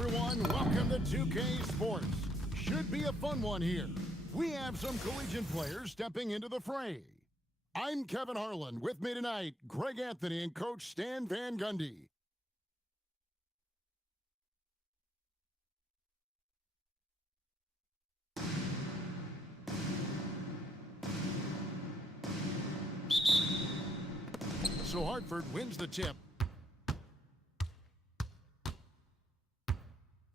everyone. Welcome to 2K Sports. Should be a fun one here. We have some collegiate players stepping into the fray. I'm Kevin Harlan. With me tonight, Greg Anthony and Coach Stan Van Gundy. So Hartford wins the tip.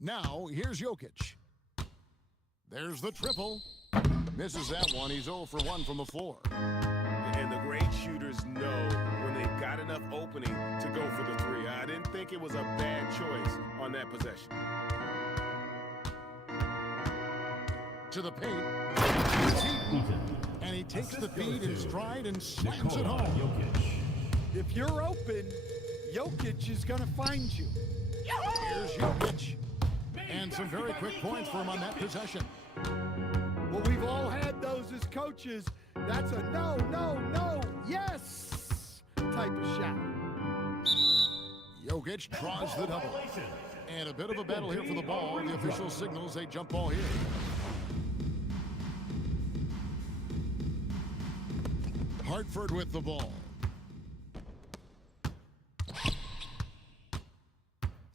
Now, here's Jokic. There's the triple. Misses that one. He's 0 for 1 from the floor. And the great shooters know when they've got enough opening to go for the three. I didn't think it was a bad choice on that possession. To the paint. And he takes the feed in stride and slams it home. If you're open, Jokic is going to find you. Here's Jokic. And some very quick points for him on that possession. Well, we've all had those as coaches. That's a no, no, no, yes type of shot. Jokic draws the double. And a bit of a battle here for the ball. The official signals a jump ball here. Hartford with the ball.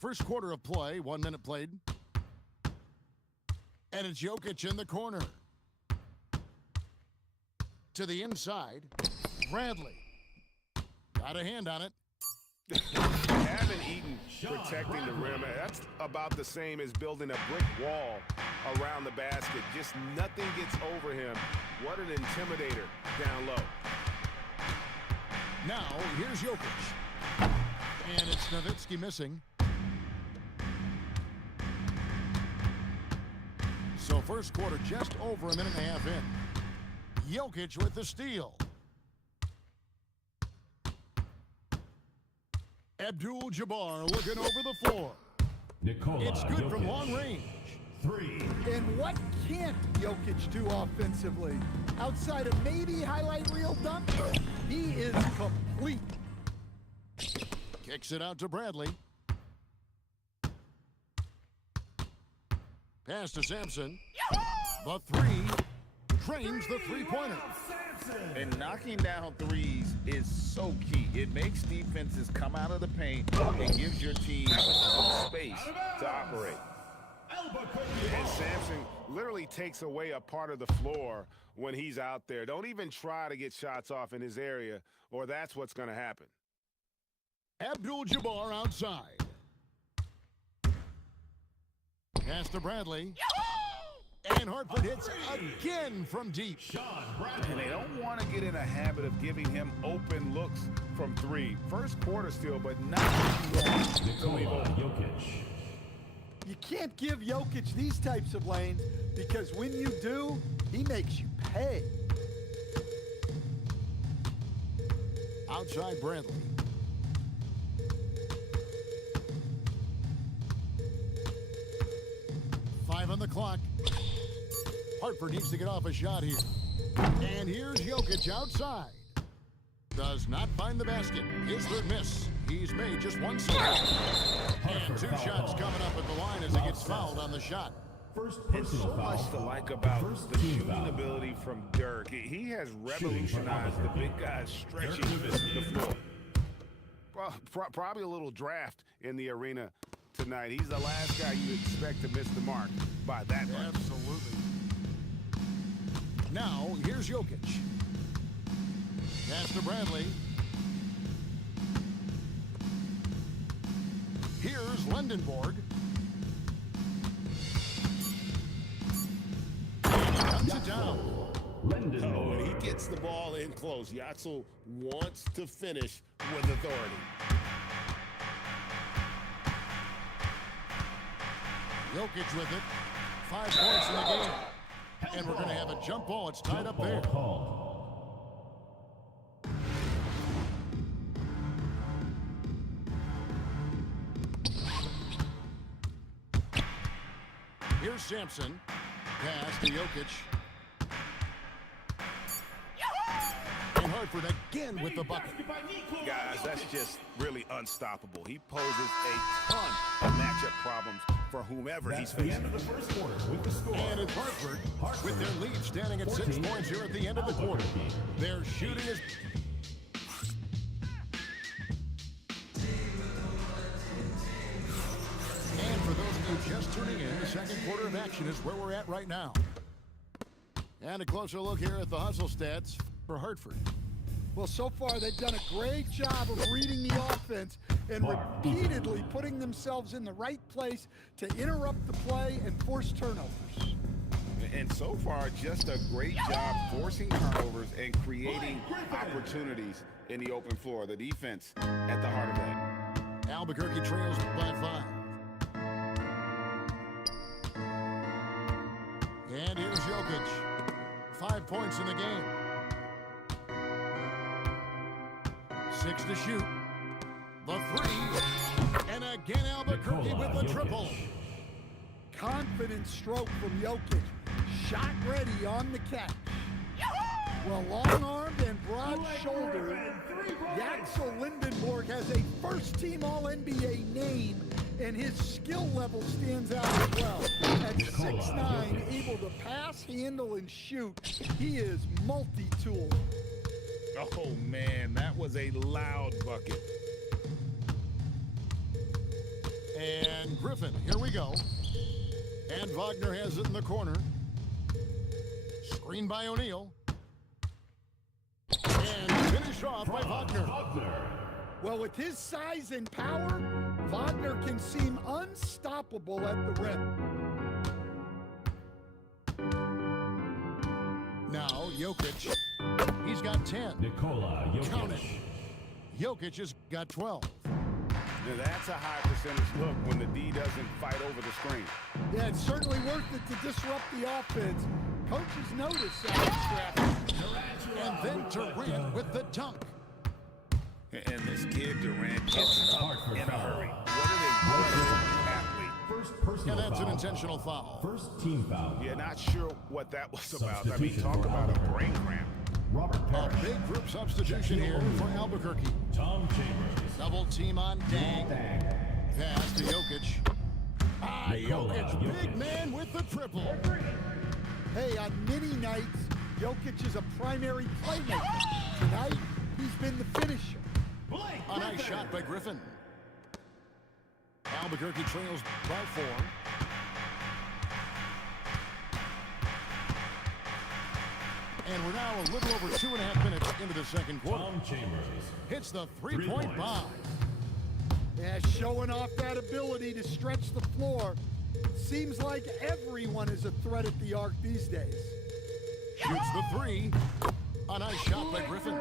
First quarter of play, 1 minute played. And it's Jokic in the corner. To the inside, Bradley. Got a hand on it. Having Eaton protecting the rim, that's about the same as building a brick wall around the basket. Just nothing gets over him. What an intimidator down low. Now, here's Jokic. And it's Nowitzki missing. So first quarter just over a minute and a half in. Jokic with the steal. Abdul-Jabbar looking over the floor. It's good Jokic from long range. 3. And what can't Jokic do offensively? Outside of maybe highlight reel dunk, he is complete. Kicks it out to Bradley. Pass to Sampson. The three trains the three-pointer. And knocking down threes is so key. It makes defenses come out of the paint and gives your team some space to operate. And Sampson literally takes away a part of the floor when he's out there. Don't even try to get shots off in his area, or that's what's going to happen. Abdul-Jabbar outside. Pass to Bradley. And Hartford hits again from deep. And they don't want to get in a habit of giving him open looks from three. First quarter still, but not to leave open. You can't give Jokic these types of lanes because when you do, he makes you pay. Outside Bradley. Five on the clock. Hartford needs to get off a shot here. And here's Jokic outside. Does not find the basket. His third miss. He's made just one save. And 2 shots coming up at the line as he gets fouled on the shot. It's so much to like about the shooting ability from Dirk. He has revolutionized the big guys stretching the floor. Probably a little draft in the arena tonight. He's the last guy you expect to miss the mark by that much. Absolutely. Now, here's Jokic. Pass to Bradley. Here's Lendenborg. Cuts it down. When he gets the ball in close, Yatzel wants to finish with authority. Jokic with it. 5 points in the game. And we're going to have a jump ball. It's tied up there. Here's Sampson. Pass to Jokic. And Hartford again with the bucket. Guys, that's just really unstoppable. He poses a ton of matchup problems for whomever That's he's the facing. end of the first quarter with the score. And it's Hartford with their lead standing at 6 14, points here at the end of the quarter. Their shooting is... And for those of you just tuning in, the second quarter of action is where we're at right now. And a closer look here at the hustle stats for Hartford. Well, so far they've done a great job of reading the offense and repeatedly putting themselves in the right place to interrupt the play and force turnovers. And so far, just a great job forcing turnovers and creating opportunities in the open floor. The defense at the heart of that. Albuquerque trails by 5. And here's Jokic. 5 points in the game. 6 to shoot. The 3. And again Albuquerque with the triple. Confident stroke from Jokic. Shot ready on the catch. Well, long-armed and broad-shouldered, Yaxel Lindenborg has a first-team All-NBA name, and his skill level stands out as well. At 6'9", able to pass, handle, and shoot, he is multi-tool. Oh, man, that was a loud bucket. And Griffin, here we go. And Wagner has it in the corner. Screen by O'Neal. And finish off by Wagner. Well, with his size and power, Wagner can seem unstoppable at the rim. Now, Jokic. He's got 10. Nikola Jokic. Count it. Jokic has got 12. Now, that's a high percentage look when the D doesn't fight over the screen. Yeah, it's certainly worth it to disrupt the offense. Coaches notice that. And then Durant with the dunk. And this kid, Durant, gets up in a hurry. What an incredible athlete. First personal And that's an foul. intentional foul. First team foul. Yeah, not sure what that was about. I mean, Substitution talk for about a Albuquerque. brain cramp. Robert A Parrish. big group substitution here for Albuquerque. Tom Chambers. Double team on Dang. Pass to Jokic. Jokic, big man with the triple. Hey, on many nights, Jokic is a primary playmaker. Tonight, he's been the finisher. A nice shot by Griffin. Albuquerque trails by 4. And we're now a little over 2.5 minutes into the second quarter. Tom Chambers. Hits the three-point bomb. Yeah, showing off that ability to stretch the floor. Seems like everyone is a threat at the arc these days. Shoots the 3. A nice shot by Griffin.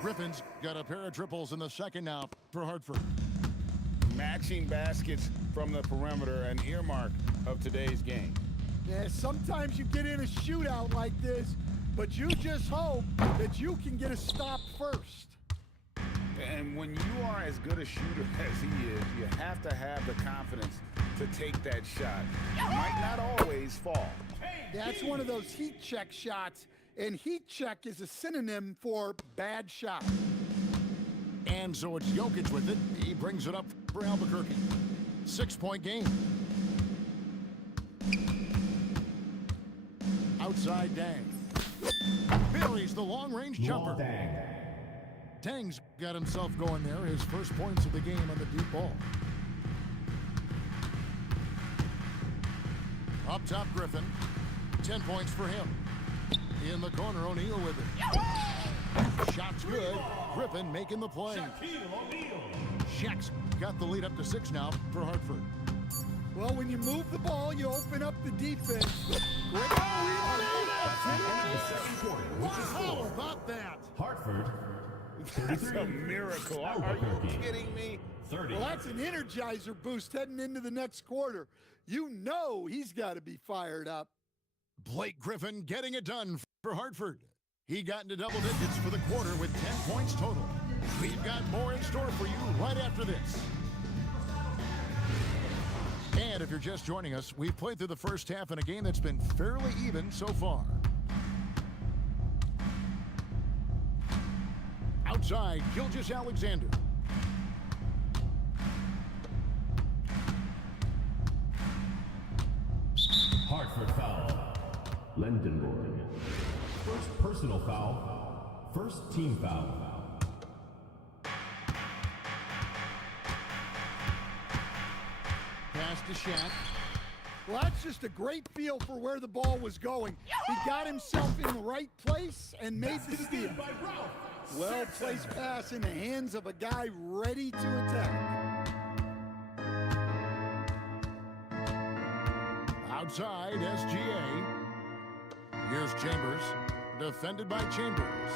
Griffin's got a pair of triples in the second now for Hartford. Matching baskets from the perimeter, an earmark of today's game. Yeah, sometimes you get in a shootout like this, but you just hope that you can get a stop first. And when you are as good a shooter as he is, you have to have the confidence to take that shot. It might not always fall. That's one of those heat check shots, and heat check is a synonym for bad shot. And so it's Jokic with it. He brings it up for Albuquerque. 6-point game. Outside Dang. Buries the long-range jumper. Dang's got himself going there. His first points of the game on the deep ball. Up top, Griffin. 10 points for him. In the corner, O'Neal with it. Shot's good. Griffin making the play. Shaq's got the lead up to 6 now for Hartford. Well, when you move the ball, you open up the defense. How about that? Hartford. That's a miracle. Are you kidding me? 30. Well, that's an energizer boost heading into the next quarter. You know he's got to be fired up. Blake Griffin getting it done for Hartford. He got into double digits for the quarter with 10 points total. We've got more in store for you right after this. And if you're just joining us, we've played through the first half in a game that's been fairly even so far. Outside, Gilgeous Alexander. Hartford foul. Lindenborg. First personal foul. First team foul. Pass to Shaq. Well, that's just a great feel for where the ball was going. He got himself in the right place and made the steal. Well-placed pass in the hands of a guy ready to attack. Outside, SGA. Here's Chambers. Defended by Chambers.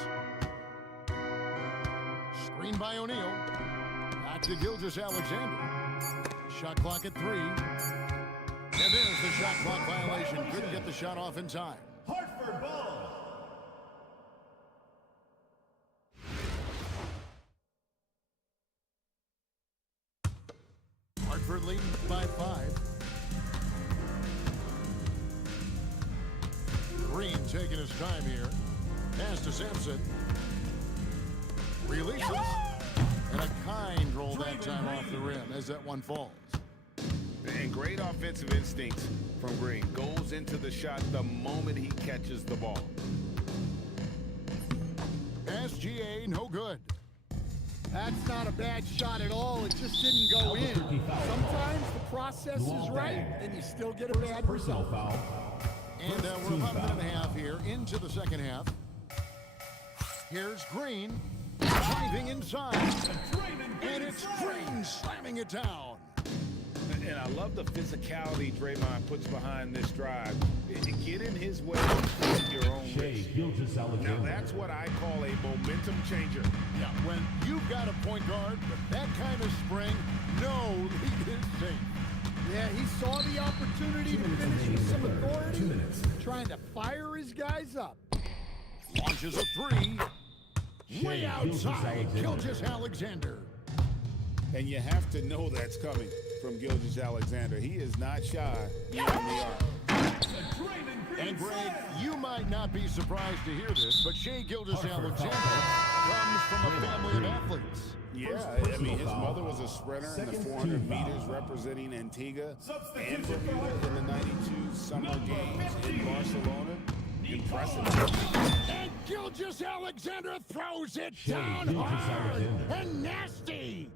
Screen by O'Neal. Back to Gilgeous-Alexander. Shot clock at 3. And there's the shot clock violation. Couldn't get the shot off in time. Hartford ball. Hartford leading by 5. Green taking his time here. Pass to Sampson. Releases. And a kind roll that time off the rim as that one falls. And great offensive instincts from Green. Goes into the shot the moment he catches the ball. SGA no good. That's not a bad shot at all. It just didn't go in. Sometimes the process is right, and you still get a bad Personal result. foul. And we're about a minute and a half here into the second half. Here's Green driving inside. And it's Green slamming it down. And I love the physicality Draymond puts behind this drive. Get in his way at your own risk. Now Gilgeous-Alexander. that's what I call a momentum changer. Yeah, when you've got a point guard with that kind of spring, no lead is safe. Yeah, he saw the opportunity to finish with some authority, trying to fire his guys up. Launches a 3. Way outside, Gilgeous-Alexander. And you have to know that's coming from Gilgeous-Alexander. He is not shy beyond the arc. And Greg, you might not be surprised to hear this, but Shai Gilgeous-Alexander comes from a family of athletes. Yeah, I mean, his mother was a sprinter in the 400 meters representing Antigua and Bermuda in the 92 Summer Games in Barcelona. Impressive. And Gilgeous-Alexander throws it down hard and nasty.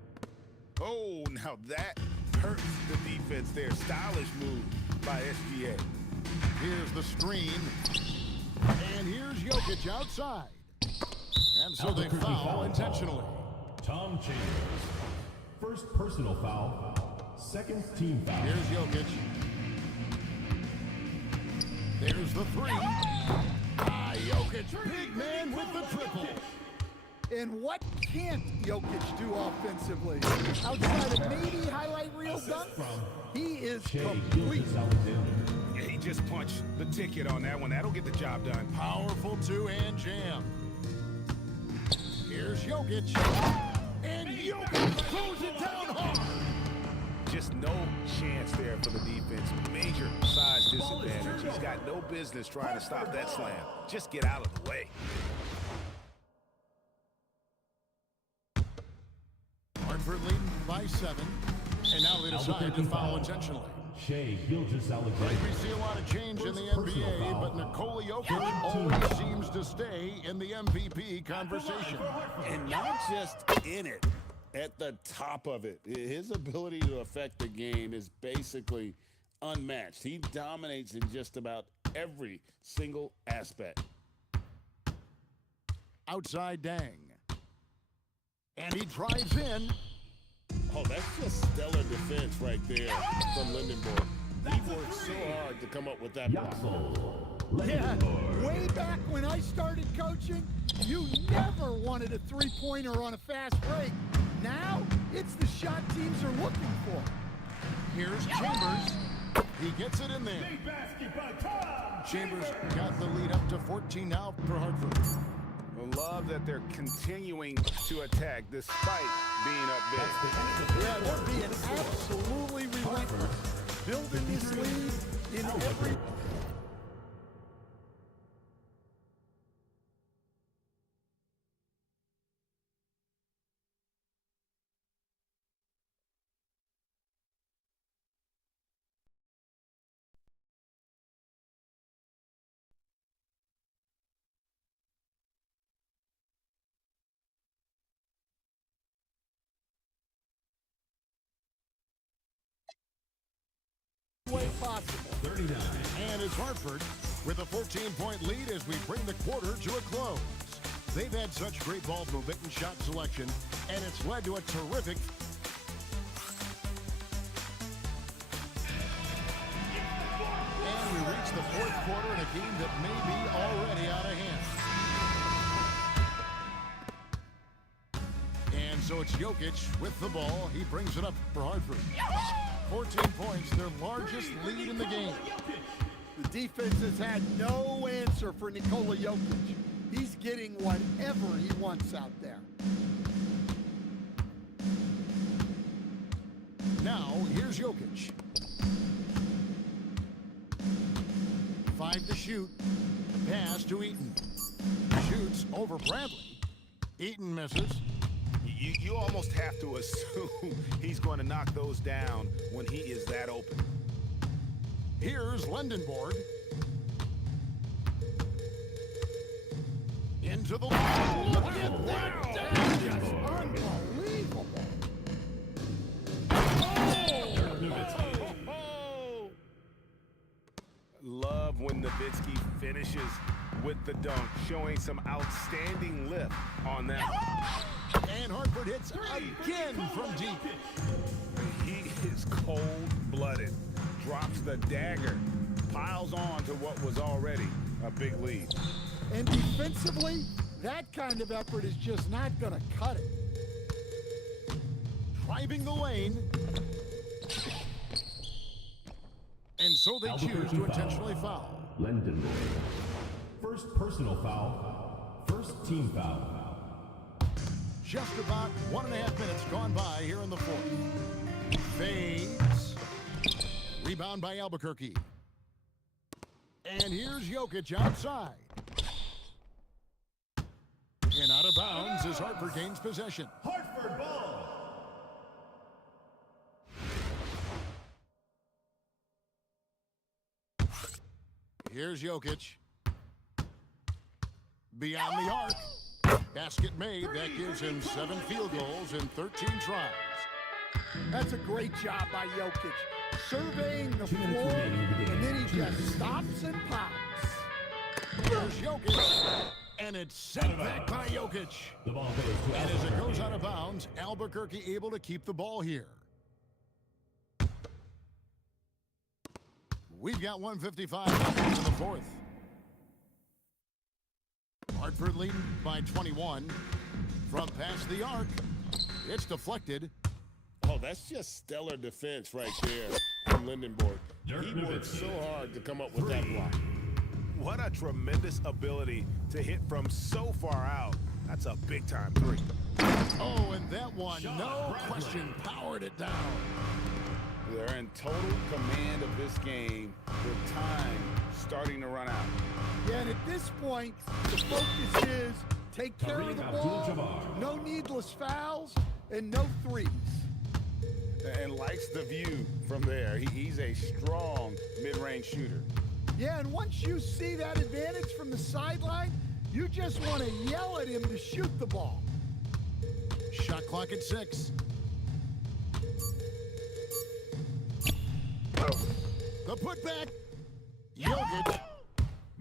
Oh, now that hurts the defense there. Stylish move by SGA. Here's the screen. And here's Jokic outside. And so they foul intentionally. Tom Chambers. First personal foul. Second team foul. Here's Jokic. There's the 3. Jokic, big man with the triple. And what can't Jokic do offensively? Outside of maybe highlight reel dunks, he is Shai complete. Gilgeous-Alexander. Yeah, he just punched the ticket on that one. That'll get the job done. Powerful two-hand jam. Here's Jokic. And Jokic throws it down hard. Just no chance there for the defense. Major size disadvantage. He's got no business trying to stop that slam. Just get out of the way. Hartford leading by 7. And now they decide to foul intentionally. Shai Gilgeous-Alexander. We see a lot of change in the NBA, but Nikola Jokic always seems to stay in the MVP conversation. And not just in it, at the top of it. His ability to affect the game is basically unmatched. He dominates in just about every single aspect. Outside Dang. And he drives in. Oh, that's just stellar defense right there from Lindenborg. He worked so hard to come up with that block. Yeah, way back when I started coaching, you never wanted a three-pointer on a fast break. Now, it's the shot teams are looking for. Here's Chambers. He gets it in there. Chambers got the lead up to 14 now for Hartford. I love that they're continuing to attack despite being up big. Yeah, they're being absolutely relentless. Building this lead in every way possible. 39. And it's Hartford with a 14-point lead as we bring the quarter to a close. They've had such great ball movement and shot selection, and it's led to a terrific... And we reach the fourth quarter in a game that may be already out of hand. And so it's Jokic with the ball. He brings it up for Hartford. 14 points, their largest lead in the game. The defense has had no answer for Nikola Jokic. He's getting whatever he wants out there. Now, here's Jokic. 5 to shoot. Pass to Eaton. Shoots over Bradley. Eaton misses. You almost have to assume he's going to knock those down when he is that open. Here's Lindenborg. Into the line. Look at that. That's just unbelievable. Love when Nowitzki finishes with the dunk, showing some outstanding lift on that. And Hartford hits again from deep. He is cold-blooded, drops the dagger, piles on to what was already a big lead. And defensively, that kind of effort is just not going to cut it. Driving the lane. And so they choose to intentionally foul. Lindenborg. First personal foul. First team foul. Just about 1.5 minutes gone by here in the fourth. Fades. Rebound by Albuquerque. And here's Jokic outside. And out of bounds as Hartford gains possession. Hartford ball. Here's Jokic. Beyond the arc. Basket made. That gives him 7 field goals in 13 tries. That's a great job by Jokic. Surveying the floor, and then he just stops and pops. Here's Jokic. And it's sent back by Jokic. The ball goes to And as it goes out of bounds, Albuquerque able to keep the ball here. We've got 1:55 left in the fourth. Hartford leading by 21. From past the arc, it's deflected. Oh, that's just stellar defense right there from Lindenborg. He worked so hard to come up with that block. What a tremendous ability to hit from so far out. That's a big-time three. Oh, and that one, no question, powered it down. They're in total command of this game with time starting to run out. Yeah, and at this point, the focus is take care of the ball, no needless fouls, and no threes. And likes the view from there. He's a strong mid-range shooter. Yeah, and once you see that advantage from the sideline, you just want to yell at him to shoot the ball. Shot clock at 6. The putback. Jokic.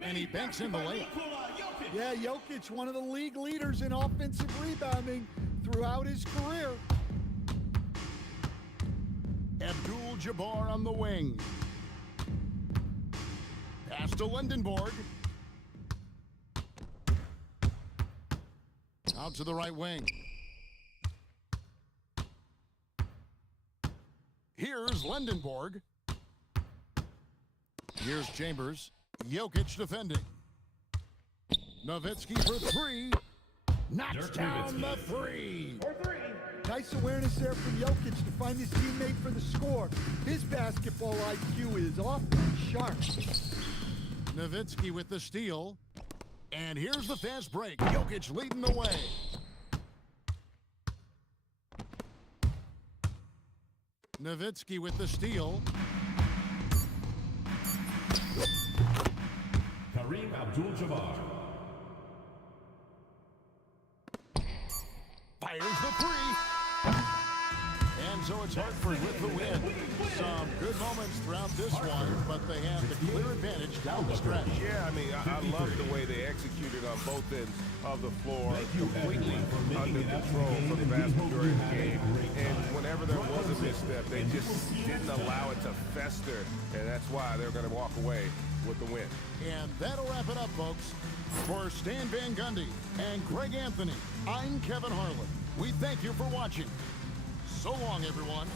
And he banks in the layup. Yeah, Jokic, one of the league leaders in offensive rebounding throughout his career. Abdul-Jabbar on the wing. Pass to Lindenborg. Out to the right wing. Here's Lindenborg. Here's Chambers. Jokic defending. Nowitzki for 3. Knocks down the 3. Nice awareness there from Jokic to find his teammate for the score. His basketball IQ is off the charts. Nowitzki with the steal. And here's the fast break. Jokic leading the way. Nowitzki with the steal. Kareem Abdul-Jabbar. Fires the 3. And so it's Hartford with the win. Some good moments throughout this one, but they have the clear advantage down the stretch. Yeah, I mean, I love the way they executed on both ends of the floor, completely under control for the vast majority of the game. And whenever there was a misstep, they just didn't allow it to fester, and that's why they're going to walk away with the win. And that'll wrap it up, folks. For Stan Van Gundy and Greg Anthony, I'm Kevin Harlan. We thank you for watching. So long, everyone.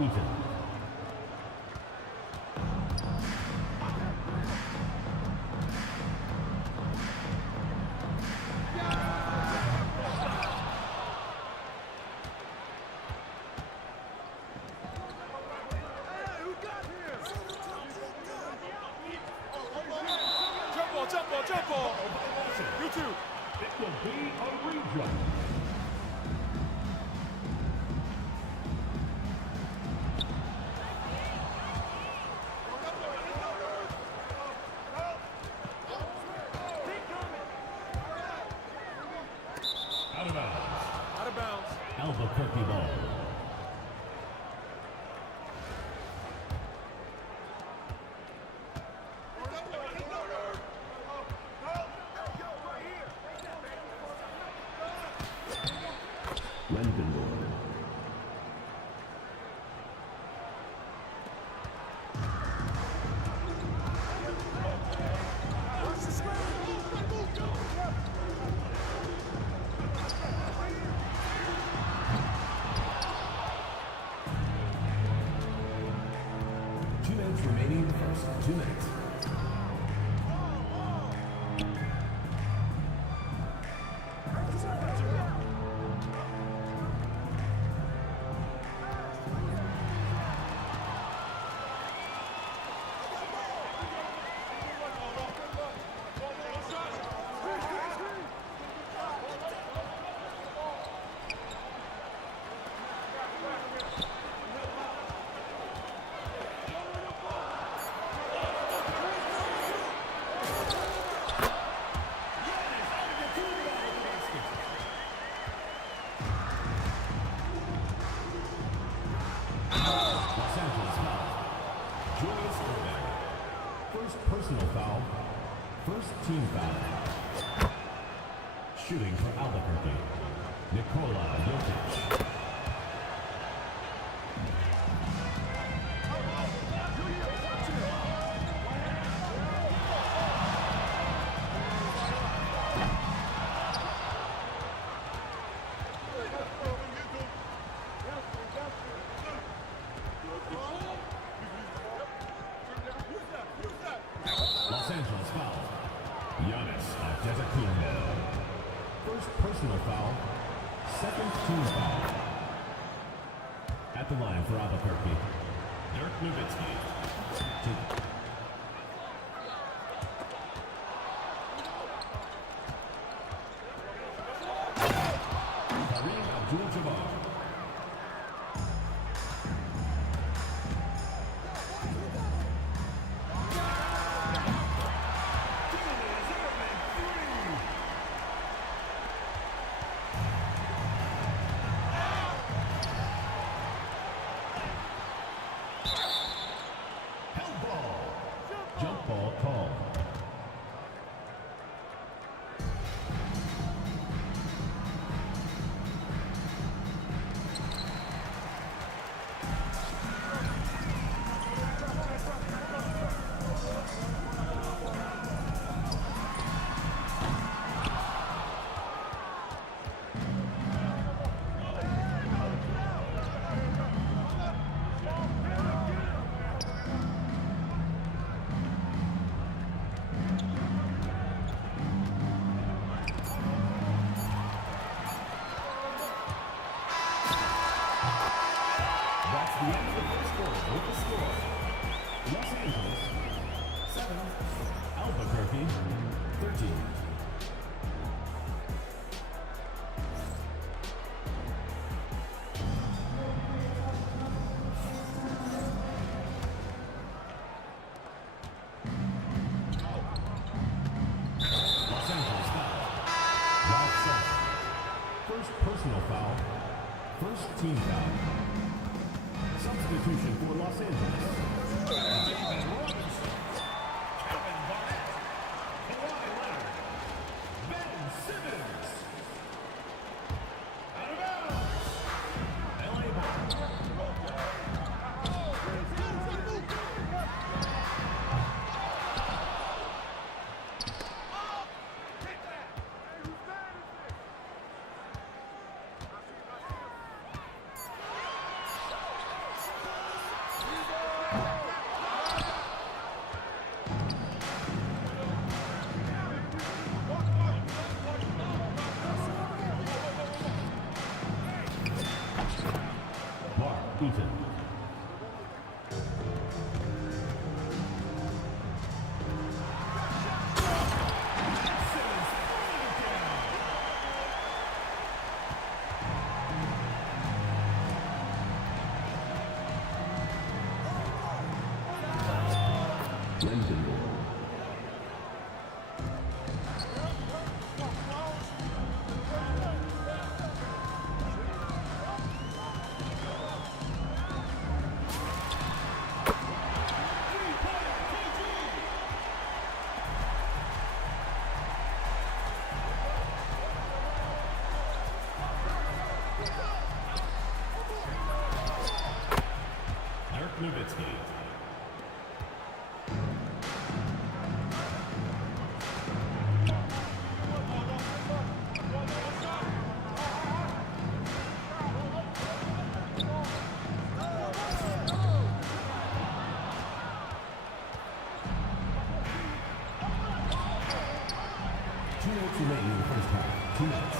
even. Jump ball. You too. It will be a rejump. Out of bounds. Out of bounds. Albuquerque ball. Lindenborg. Two minutes remaining in the first. 2 minutes. Personal foul. First team foul. Shooting for Albuquerque. Nikola Jokic. Los Angeles foul. Giannis Antetokounmpo. First personal foul. Second team foul. At the line for Albuquerque. Dirk Nowitzki. Kareem Abdul-Jabbar. Jump ball called. That's the end of the first quarter with the score. Los Angeles 7, Albuquerque 13. Los Angeles foul. Ralph Sapp. First personal foul. First team foul. Substitution for Los Angeles. David Robinson. Kevin Barnett. Kawhi Leonard. Ben Simmons. Out of bounds. LA ball. Ethan. Nowitzki. Two minutes remaining in the first half. 2 minutes.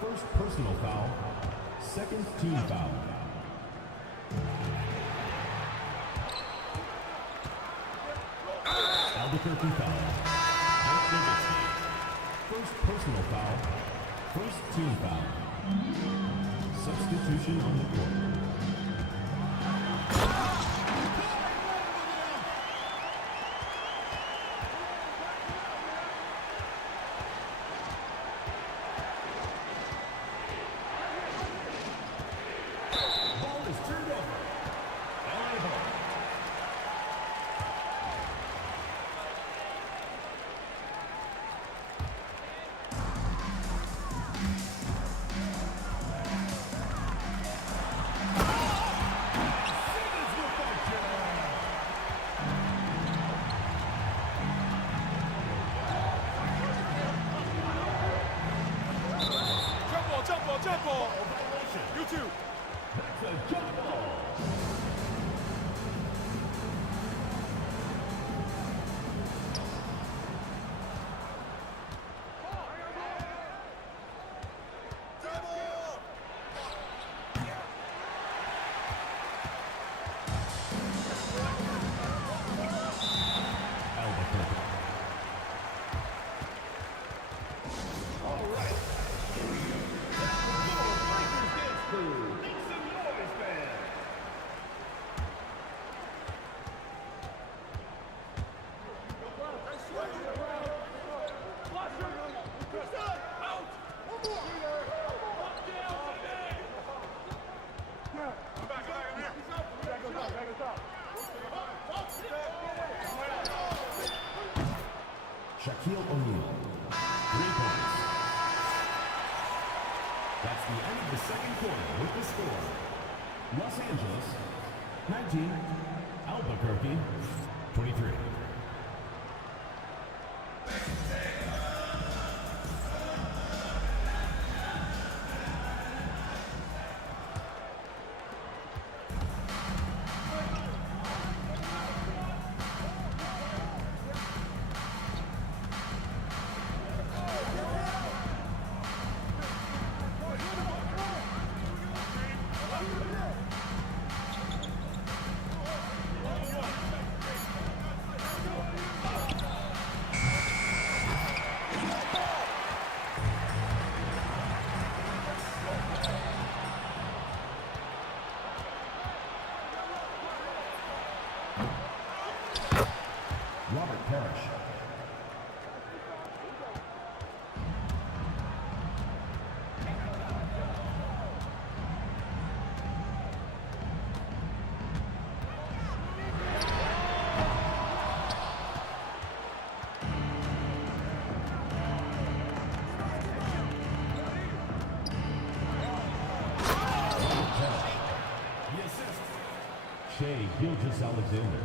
First personal foul, second team foul. Albuquerque foul. First personal foul, first team foul. Substitution on the court. Jump ball. You too. That's a jump ball. Shaquille O'Neal, 3 points. That's the end of the second quarter with the score. Los Angeles, 19, Albuquerque, 23. Robert Parrish. Shea Gilgeous-Alexander.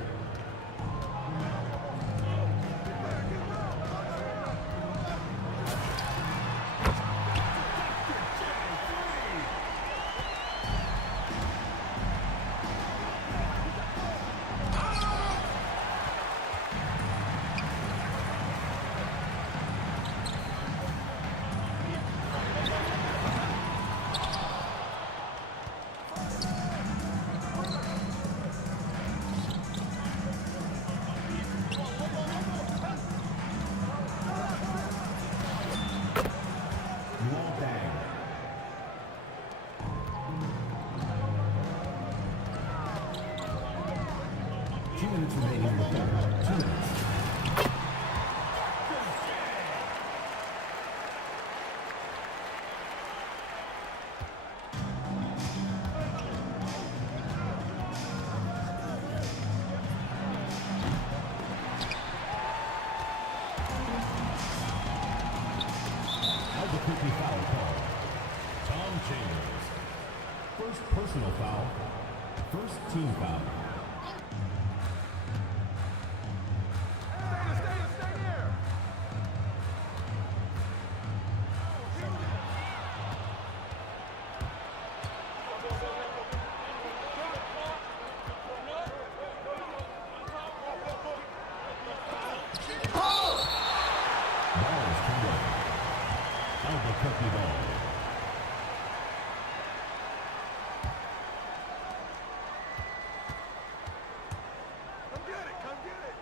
Remaining in the third. 2 minutes. Albuquerque foul call. Tom Chambers. First personal foul. First team foul. Albuquerque ball. Come get it, come get it.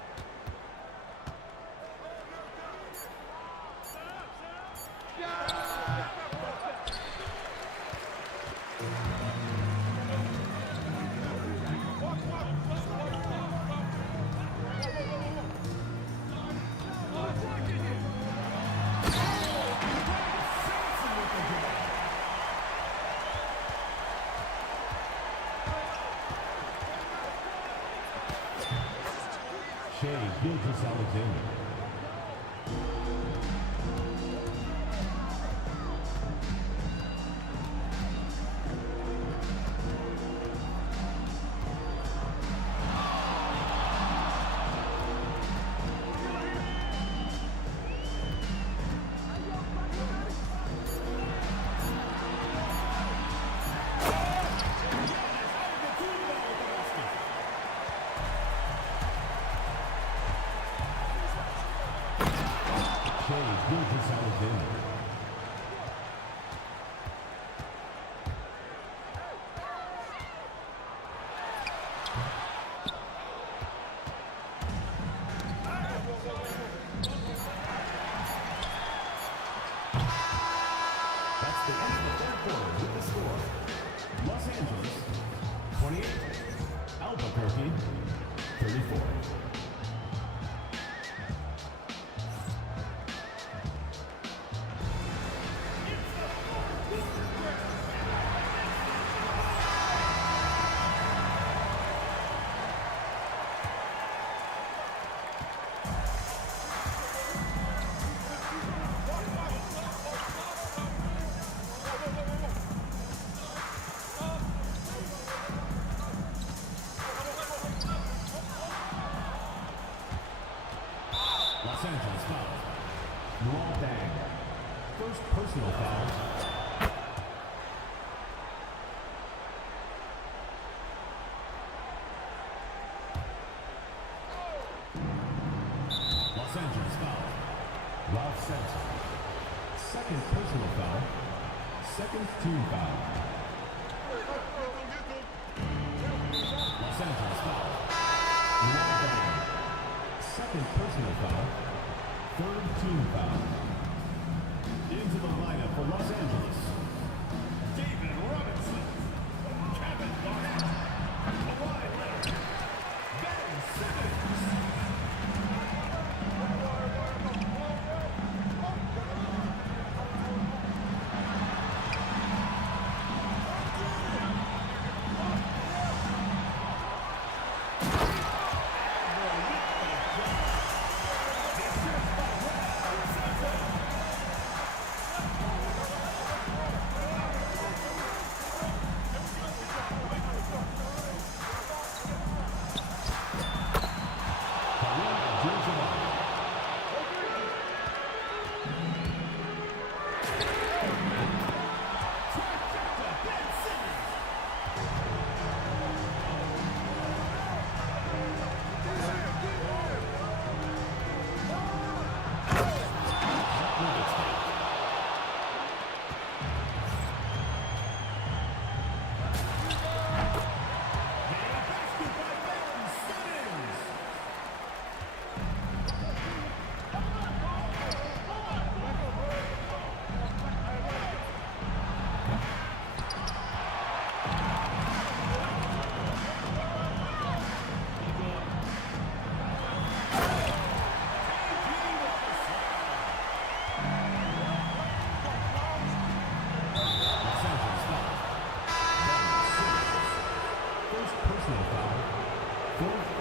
Shea Gilgeous-Alexander. Shea Gilgeous-Alexander. That's the end of the third quarter with the score. Los Angeles, 28. Albuquerque, 34. Los Angeles foul. Luol Deng. First personal foul. Los Angeles foul. Ralph Sampson. Second personal foul. Second team foul. Los Angeles foul. Luol Deng. Second personal foul. Third team foul. Into the lineup for Los Angeles. David Robinson. Kevin Garnett. Kawhi Leonard. Ben Simmons.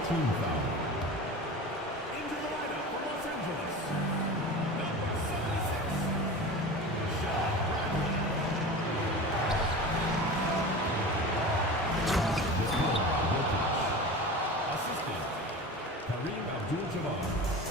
team foul. Into the lineup for Los Angeles, number 76, Sean Bradley. The steal by Jokic. Assistant, Kareem Abdul-Jabbar.